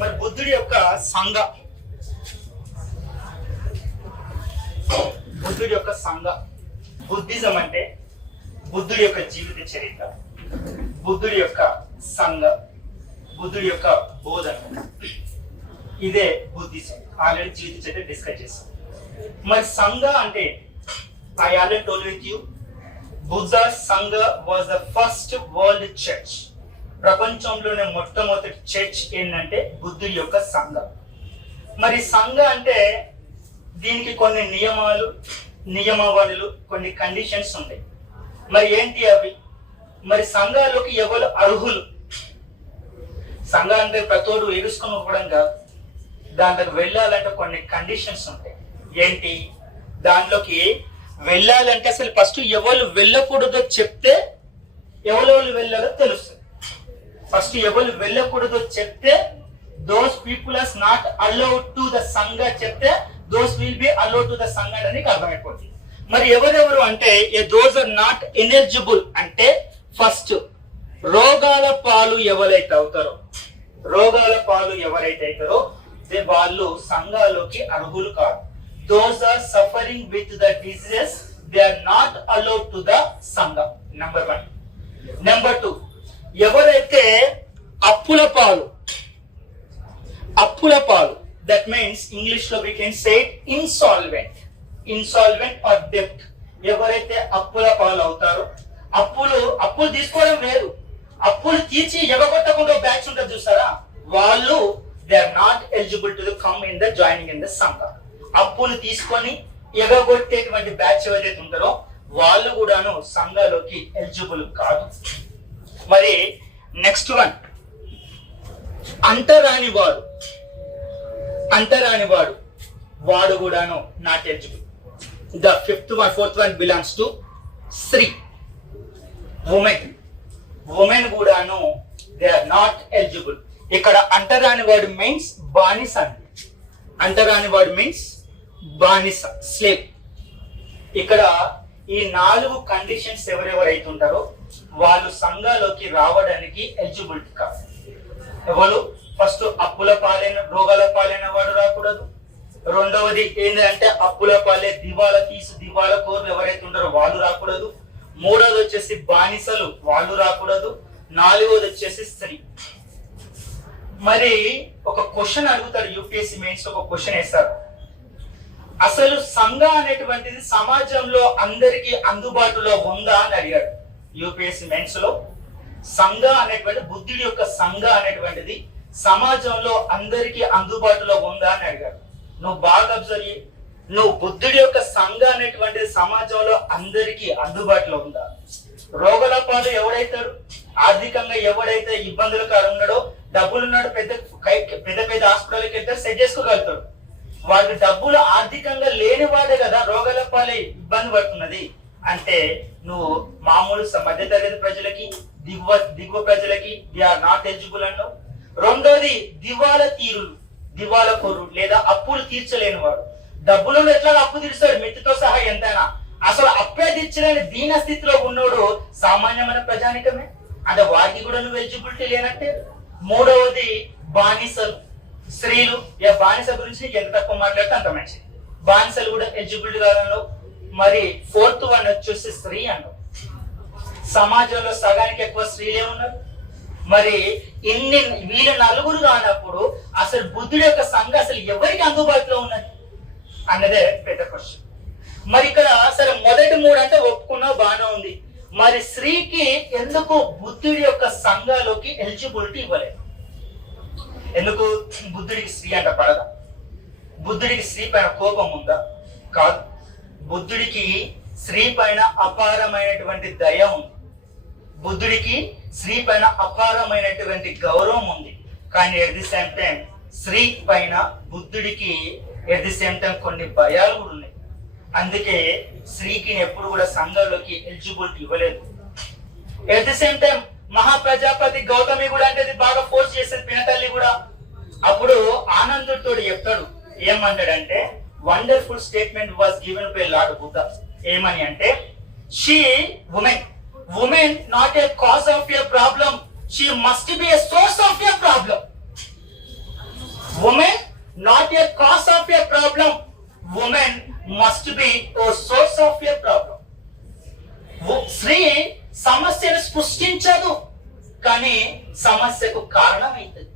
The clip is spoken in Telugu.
మరి బుద్ధుడి యొక్క సంఘ బుద్ధిజం అంటే బుద్ధుడి యొక్క జీవిత చరిత్ర, బుద్ధుడి యొక్క సంఘ, బుద్ధుడి యొక్క బోధన, ఇదే బుద్ధిజం. ఆల్రెడీ జీవిత చరిత్ర డిస్కస్ చేస్తాం. మరి సంఘ అంటే I already told with you, Buddha Sangha was the first world church. ప్రపంచంలోనే మొట్టమొదటి చర్చ్ ఏంటంటే బుద్ధుడి యొక్క సంఘ. మరి సంఘ అంటే దీనికి కొన్ని నియమావళులు, కొన్ని కండిషన్స్ ఉంటాయి. మరి ఏంటి అవి? మరి సంఘాలోకి ఎవరు అర్హులు? సంఘ అంటే ప్రతోడు ఎగుసుకొని ఇవ్వడం కాదు, దాంట్లోకి వెళ్ళాలంటే కొన్ని కండిషన్స్ ఉంటాయి. ఏంటి? దాంట్లోకి వెళ్ళాలంటే అసలు ఫస్ట్ ఎవరు వెళ్ళకూడదో చెప్తే ఎవరెవరు వెళ్ళాలో తెలుస్తుంది. ఫస్ట్ ఎవరు వెళ్ళకూడదో చెప్తే those people are not allowed to the Sangha చెప్తే those will be allowed to the Sangha అని అర్థమైపోతుంది. మరి ఎవరెవరు అంటే దోస్ ఆర్ నాట్ ఎలిజిబుల్ అంటే ఫస్ట్ రోగాల పాలు ఎవరైతే అవుతారో వాళ్ళు సంఘాలోకి అర్హులు కాదు. Those are suffering with the diseases, they are not allowed to the Sangha. Number 1. Number 2, ఎవరైతే అప్పుల పాలు, దట్ మీన్స్ ఇంగ్లీష్ లో we can say insolvent or డెప్ట్. ఎవరైతే అప్పుల పాలు అవుతారో, అప్పులు తీసుకోవడం వేరు, అప్పులు తీర్చి ఎగగొట్టకుండా బ్యాచ్ ఉంటుంది చూసారా, వాళ్ళు they are not eligible to come in the joining in the Sangha. అప్పులు తీసుకొని ఎగగొట్టేటువంటి బ్యాచ్ ఎవరైతే ఉంటారో వాళ్ళు కూడాను సంఘాలోకి ఎలిజిబుల్ కాదు. మరి నెక్స్ట్ 1, అంటరాని వాడు వాడు కూడాను not eligible. The 4th one belongs to స్త్రీ, ఉమెన్ కూడాను దే ఆర్ నాట్ ఎలిజిబుల్. ఇక్కడ అంటరాని వాడు మీన్స్ బానిస అండి. అంటరాని వాడు మీన్స్ బానిస, స్లేవ్. ఇక్కడ ఈ 4 కండిషన్స్ ఎవరెవరైతే ఉంటారో వాళ్ళు సంఘాలోకి రావడానికి ఎలిజిబిలిటీ కాదు. ఎవరు? ఫస్ట్ అప్పుల పాలైన, రోగాల పాలైన వాడు రాకూడదు. రెండవది ఏంటంటే అప్పుల పాలే దివాలా కోర్లు ఎవరైతే ఉంటారో వాళ్ళు రాకూడదు. మూడవది వచ్చేసి బానిసలు, వాళ్ళు రాకూడదు. 4వది వచ్చేసి స్త్రీ. మరి ఒక క్వశ్చన్ అడుగుతాడు యూపీఎస్సీ మెయిన్స్, ఒక క్వశ్చన్ వేస్తారు, అసలు సంఘ అనేటువంటిది సమాజంలో అందరికీ అందుబాటులో ఉందా అని అడిగాడు యూపీఎస్సీ మెయిన్స్ లో. సంఘ అనేటువంటి బుద్ధుడి యొక్క సంఘ అనేటువంటిది సమాజంలో అందరికీ అందుబాటులో ఉందా అని అడిగాడు. నువ్వు బాగా అబ్జర్వ్ చేయి, నువ్వు బుద్ధుడి యొక్క సంఘ అనేటువంటిది సమాజంలో అందరికీ అందుబాటులో ఉందా? రోగుల పాలు ఎవడైతాడు? ఆర్థికంగా ఎవడైతే ఇబ్బందులకు ఉన్నాడో, డబ్బులున్నాడు, పెద్ద హాస్పిటల్కి వెళ్తే సెట్ చేసుకోగలుగుతాడు. వాడికి డబ్బులు ఆర్థికంగా లేనివాడే కదా రోగాల పాలే ఇబ్బంది పడుతున్నది. అంటే నువ్వు మామూలు మధ్యతరగతి ప్రజలకి, దిగువ ప్రజలకి దే ఆర్ నాట్ ఎలిజిబుల్ అన్నావు. రెండోది దివాలా కోరు లేదా అప్పులు తీర్చలేని వాడు. డబ్బులు ఎట్లా అప్పు తీర్చాడు మిత్తితో సహా ఎంతైనా, అసలు అప్పే తీర్చలేని దీన స్థితిలో ఉన్నోడు సామాన్యమైన ప్రజానికమే, అంటే వాడికి కూడా నువ్వు ఎలిజిబిలిటీ లేనట్టే. మూడవది బానిసలు, స్త్రీలు. బానిస గురించి ఎంత తక్కువ మాట్లాడితే అంత మంచిది. బానిసలు కూడా ఎలిజిబిలిటీ కాదన్నావు. మరి 4th one వచ్చేసి స్త్రీ అన్నావు. సమాజంలో సగానికి ఎక్కువ స్త్రీలే ఉన్నారు. మరి వీళ్ళ 4 కానప్పుడు అసలు బుద్ధుడి యొక్క సంఘ అసలు ఎవరికి అందుబాటులో ఉన్నది అన్నదే పెద్ద క్వశ్చన్. మరి ఇక్కడ సరే మొదటి 3 అంటే ఒప్పుకున్నా బాగానే ఉంది. మరి స్త్రీకి ఎందుకు బుద్ధుడి యొక్క సంఘాలోకి ఎలిజిబిలిటీ ఇవ్వలేదు? ఎందుకు? బుద్ధుడికి స్త్రీ అంట పడదా? బుద్ధుడికి స్త్రీ పైన కోపం ఉందా? కాదు. బుద్ధుడికి స్త్రీ పైన అపారమైనటువంటి దయ ఉంది. బుద్ధుడికి స్త్రీ పైన అపారమైనటువంటి గౌరవం ఉంది. కానీ ఎట్ ది సేమ్ టైం స్త్రీ పైన బుద్ధుడికి ఎట్ ది సేమ్ టైం కొన్ని భయాలు కూడా ఉన్నాయి. అందుకే స్త్రీకి ఎప్పుడు కూడా సంఘంలోకి ఎలిజిబిలిటీ ఇవ్వలేదు. At the same time Mahaprajapati Gautami కూడా అంటే బాగా ఫోర్స్ చేసేది పినతల్లి కూడా. అప్పుడు ఆనందుడితో చెప్తాడు, ఏమంటాడంటే wonderful statement was given by lord Buddha. ఏమని అంటే, women not a cause of your problem, she must be a source of your problem. Not a cause of a problem. Women must be a source of a problem. స్త్రీ సమస్యను సృష్టించదు, కానీ సమస్యకు కారణమైతుంది.